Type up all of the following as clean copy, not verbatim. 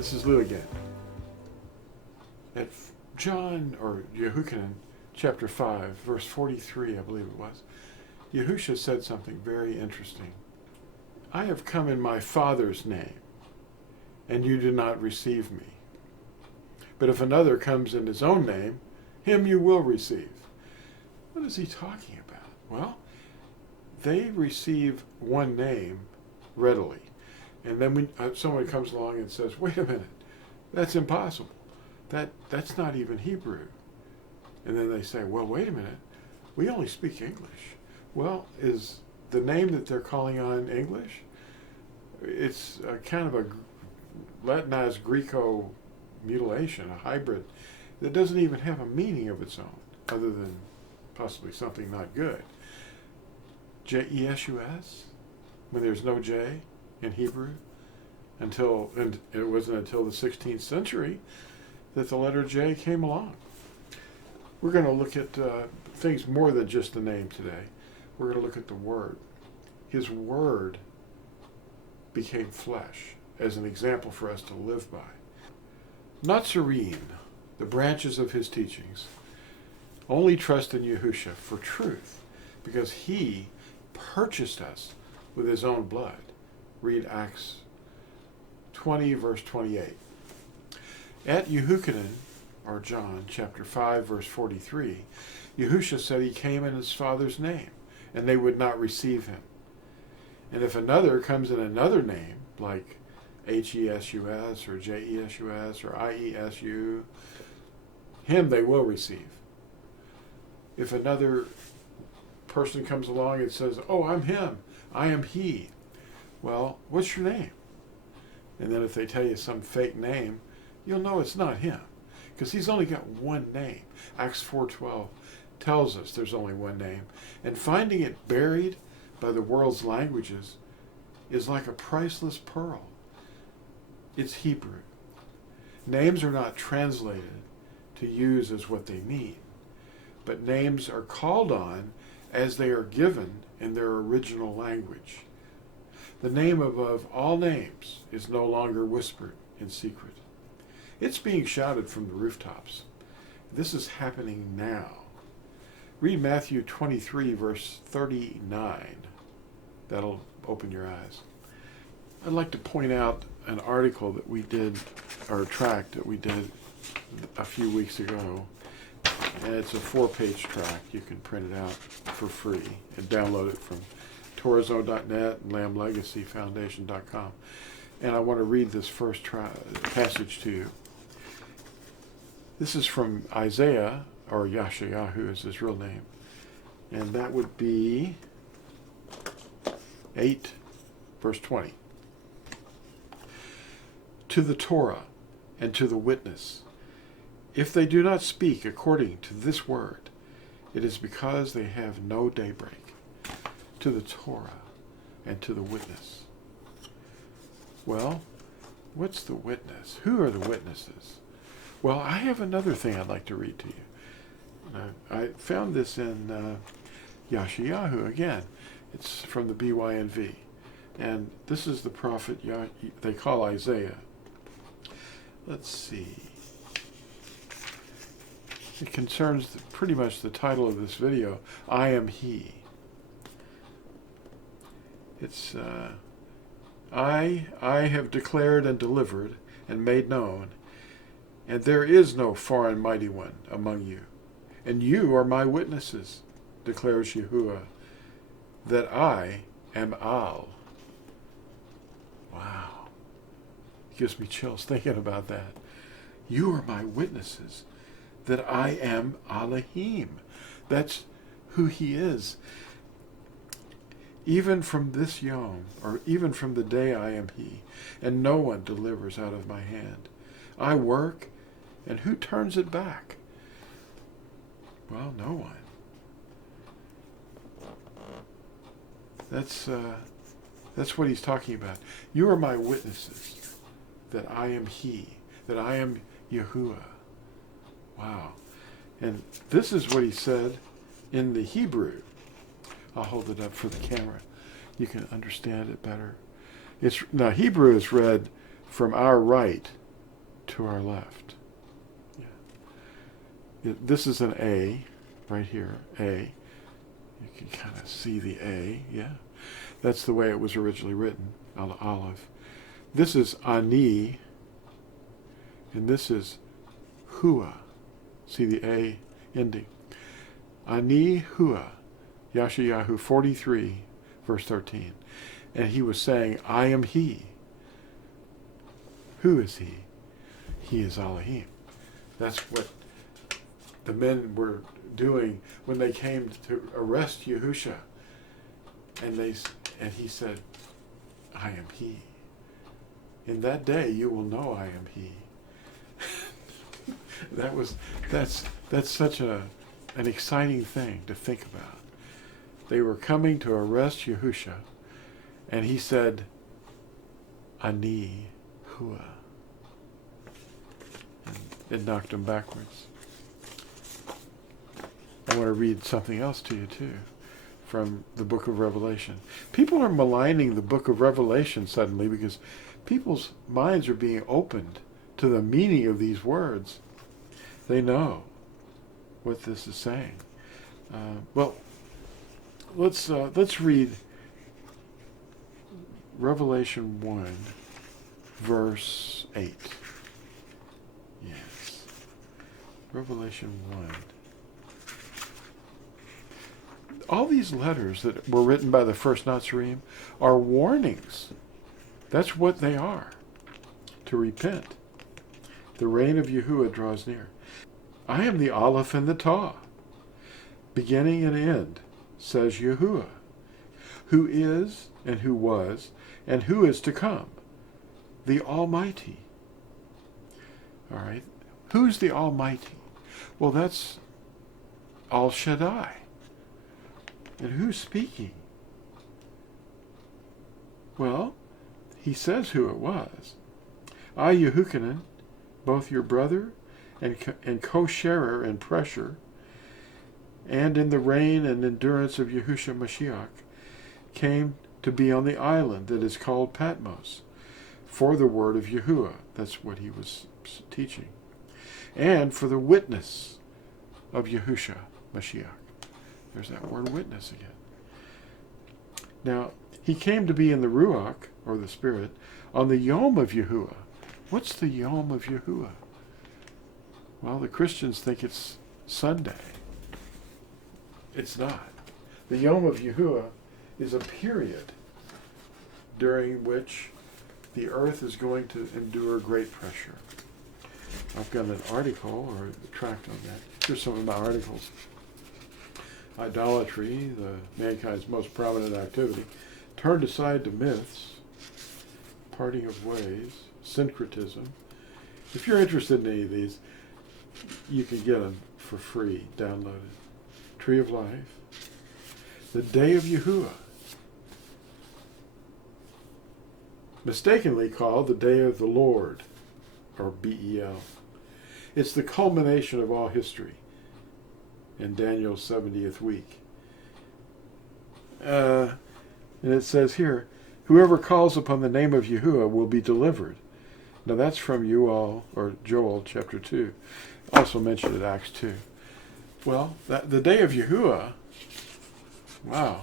This is Lew again. At John, or Yahuah, chapter 5, verse 43, I believe it was, Yahusha said something very interesting. I have come in my Father's name, and you do not receive me. But if another comes in his own name, him you will receive. What is he talking about? Well, they receive one name readily. And then when someone comes along and says, wait a minute, that's impossible. That's not even Hebrew. And then they say, well, wait a minute, we only speak English. Well, is the name that they're calling on English? It's a kind of a Latinized Greco-mutilation, a hybrid that doesn't even have a meaning of its own, other than possibly something not good. J-E-S-U-S, when there's no J in Hebrew, and it wasn't until the 16th century that the letter J came along. We're going to look at things more than just the name today. We're going to look at the Word. His Word became flesh as an example for us to live by. Natsarim, the branches of his teachings, only trust in Yahusha for truth, because he purchased us with his own blood. Read Acts 20, verse 28. At Yahuah, or John, chapter 5, verse 43, Yahusha said he came in his Father's name, and they would not receive him. And if another comes in another name, like H-E-S-U-S, or J-E-S-U-S, or I-E-S-U, him they will receive. If another person comes along and says, oh, I'm him, I am he, well, what's your name? And then if they tell you some fake name, you'll know it's not him, because he's only got one name. Acts 4:12 tells us there's only one name. And finding it buried by the world's languages is like a priceless pearl. It's Hebrew. Names are not translated to use as what they mean, but names are called on as they are given in their original language. The name above all names is no longer whispered in secret. It's being shouted from the rooftops. This is happening now. Read Matthew 23, verse 39. That'll open your eyes. I'd like to point out an article that we did, or a tract that we did a few weeks ago. And it's a 4-page tract. You can print it out for free and download it from Torazone.net and LambLegacyFoundation.com. And I want to read this first passage to you. This is from Isaiah, or YashaYahu is his real name. And that would be 8, verse 20. To the Torah and to the witness, if they do not speak according to this word, it is because they have no daybreak. To the Torah and to the witness. Well, what's the witness? Who are the witnesses? Well, I have another thing I'd like to read to you. I found this in YashaYahu again. It's from the BYNV. And this is the prophet they call Isaiah. Let's see. It concerns pretty much the title of this video, I Am He. It's, I have declared and delivered and made known, and there is no foreign mighty one among you. And you are my witnesses, declares Yahuah, that I am Al. Wow. It gives me chills thinking about that. You are my witnesses, that I am Alahim. That's who he is. Even from this yom, or even from the day I am he, and no one delivers out of my hand. I work, and who turns it back? Well, no one. That's what he's talking about. You are my witnesses, that I am he, that I am Yahuah. Wow. And this is what he said in the Hebrew. I'll hold it up for the camera. You can understand it better. Now, Hebrew is read from our right to our left. Yeah. This is an A right here, A. You can kind of see the A, yeah. That's the way it was originally written, Aleph. This is Ani, and this is Hua. See the A ending. Ani Hua, YashaYahu 43, verse 13. And he was saying, I am He. Who is He? He is Alahim. That's what the men were doing when they came to arrest Yahusha. And he said, I am He. In that day you will know I am He. That's such an exciting thing to think about. They were coming to arrest Yahusha, and he said, Ani Hua. And it knocked him backwards. I want to read something else to you too, from the book of Revelation. People are maligning the book of Revelation suddenly because people's minds are being opened to the meaning of these words. They know what this is saying. Well, let's read Revelation 1, verse 8. Yes. Revelation 1. All these letters that were written by the first Natsarim are warnings. That's what they are. To repent. The reign of Yahuah draws near. I am the Aleph and the Tah, beginning and end, says Yahuah, who is and who was and who is to come, the Almighty. All right. Who's the Almighty? Well, that's Al Shaddai. And who's speaking? Well, he says who it was. I, Yehukanan, both your brother and co-sharer in pressure, and in the reign and endurance of Yahushua Mashiach, came to be on the island that is called Patmos, for the word of Yahuah. That's what he was teaching. And for the witness of Yahushua Mashiach. There's that word witness again. Now, he came to be in the Ruach, or the Spirit, on the Yom of Yahuah. What's the Yom of Yahuah? Well, the Christians think it's Sunday. It's not. The Yom of Yahuah is a period during which the earth is going to endure great pressure. I've got an article or a tract on that. Here's some of my articles. Idolatry, mankind's most prominent activity, turned aside to myths, parting of ways, syncretism. If you're interested in any of these, you can get them for free, downloaded. Tree of Life, the Day of Yahuah, mistakenly called the Day of the Lord, or BEL. It's the culmination of all history in Daniel's 70th week. And it says here, whoever calls upon the name of Yahuah will be delivered. Now that's from Joel chapter 2. Also mentioned in Acts 2. Well, the day of Yahuah, wow.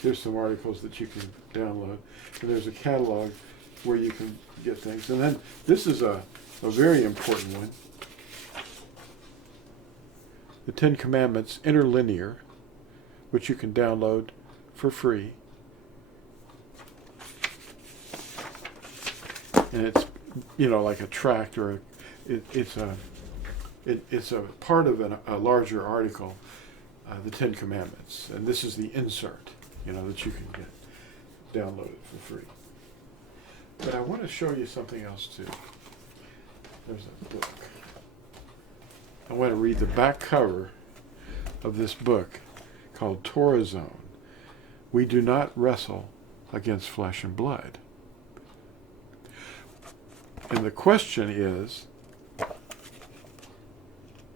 Here's some articles that you can download. And there's a catalog where you can get things. And then this is a very important one. The Ten Commandments, interlinear, which you can download for free. And it's, like a tract, or it's a part of a larger article, the Ten Commandments. And this is the insert, that you can get downloaded for free. But I want to show you something else too. There's a book. I want to read the back cover of this book called Torah Zone. We do not wrestle against flesh and blood. And the question is,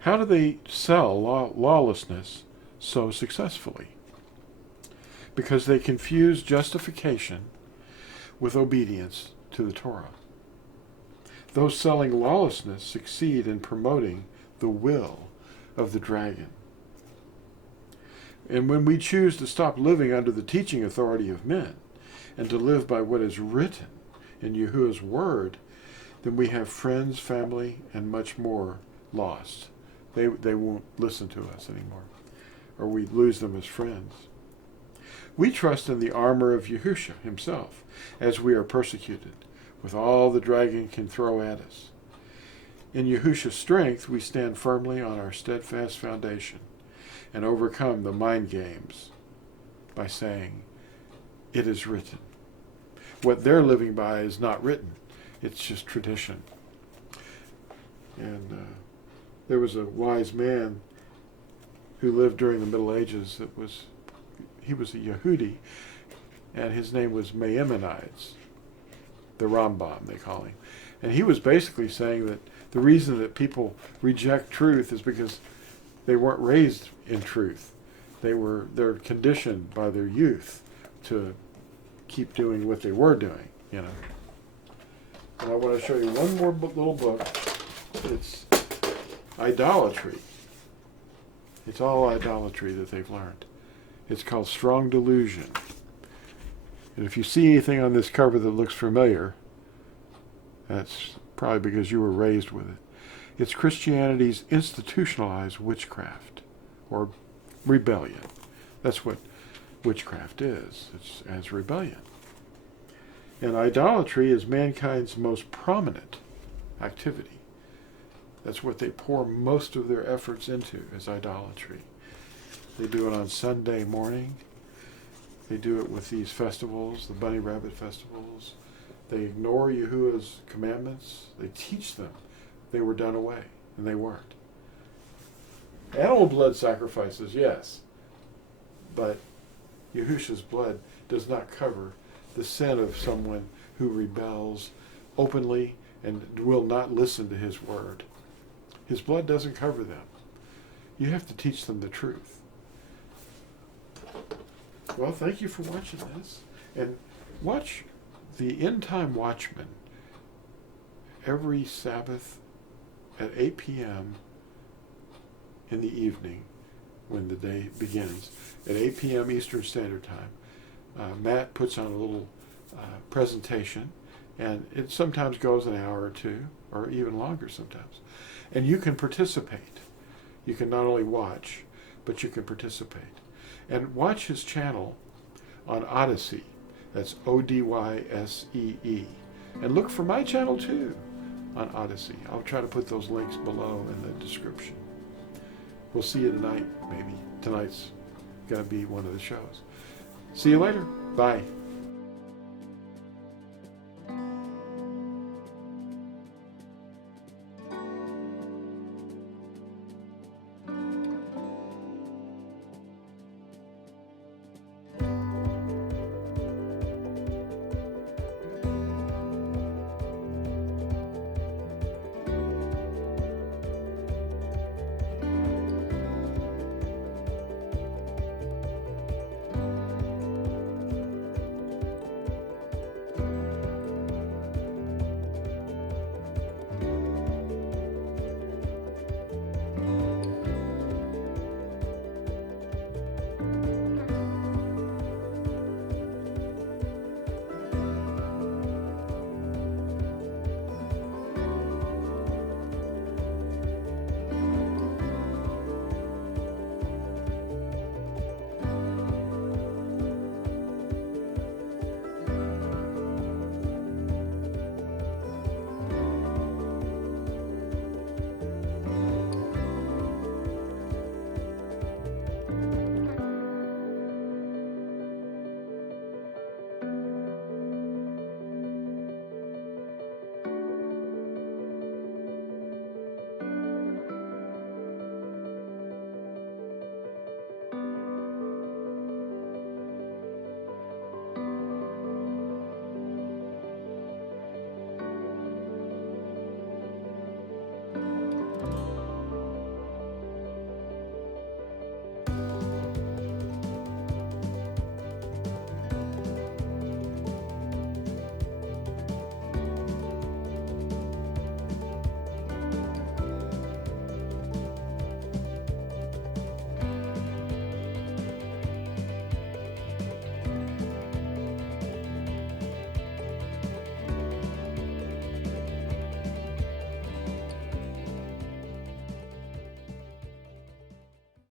how do they sell lawlessness so successfully? Because they confuse justification with obedience to the Torah. Those selling lawlessness succeed in promoting the will of the dragon. And when we choose to stop living under the teaching authority of men and to live by what is written in Yahuwah's word, then we have friends, family, and much more lost. They won't listen to us anymore, or we lose them as friends. We trust in the armor of Yahusha himself as we are persecuted, with all the dragon can throw at us. In Yahusha's strength, we stand firmly on our steadfast foundation and overcome the mind games by saying, it is written. What they're living by is not written. It's just tradition. And there was a wise man who lived during the Middle Ages he was a Yehudi, and his name was Maimonides, the Rambam, they call him. And he was basically saying that the reason that people reject truth is because they weren't raised in truth. They're conditioned by their youth to keep doing what they were doing, you know. And I want to show you one more little book. It's idolatry. It's all idolatry that they've learned. It's called Strong Delusion. And if you see anything on this cover that looks familiar, that's probably because you were raised with it. It's Christianity's institutionalized witchcraft, or rebellion. That's what witchcraft is. It's as rebellion. And idolatry is mankind's most prominent activity. That's what they pour most of their efforts into, is idolatry. They do it on Sunday morning. They do it with these festivals, the bunny rabbit festivals. They ignore Yahuwah's commandments. They teach them they were done away, and they weren't. Animal blood sacrifices, yes, but Yahusha's blood does not cover the sin of someone who rebels openly and will not listen to his word. His blood doesn't cover them. You have to teach them the truth. Well, thank you for watching this. And watch the Endtime Watchmen every Sabbath at 8 p.m. in the evening when the day begins. At 8 p.m. Eastern Standard Time. Matt puts on a little presentation, and it sometimes goes an hour or two, or even longer sometimes. And you can participate. You can not only watch, but you can participate. And watch his channel on Odyssey. That's O-D-Y-S-E-E. And look for my channel too on Odyssey. I'll try to put those links below in the description. We'll see you tonight, maybe. Tonight's going to be one of the shows. See you later. Bye.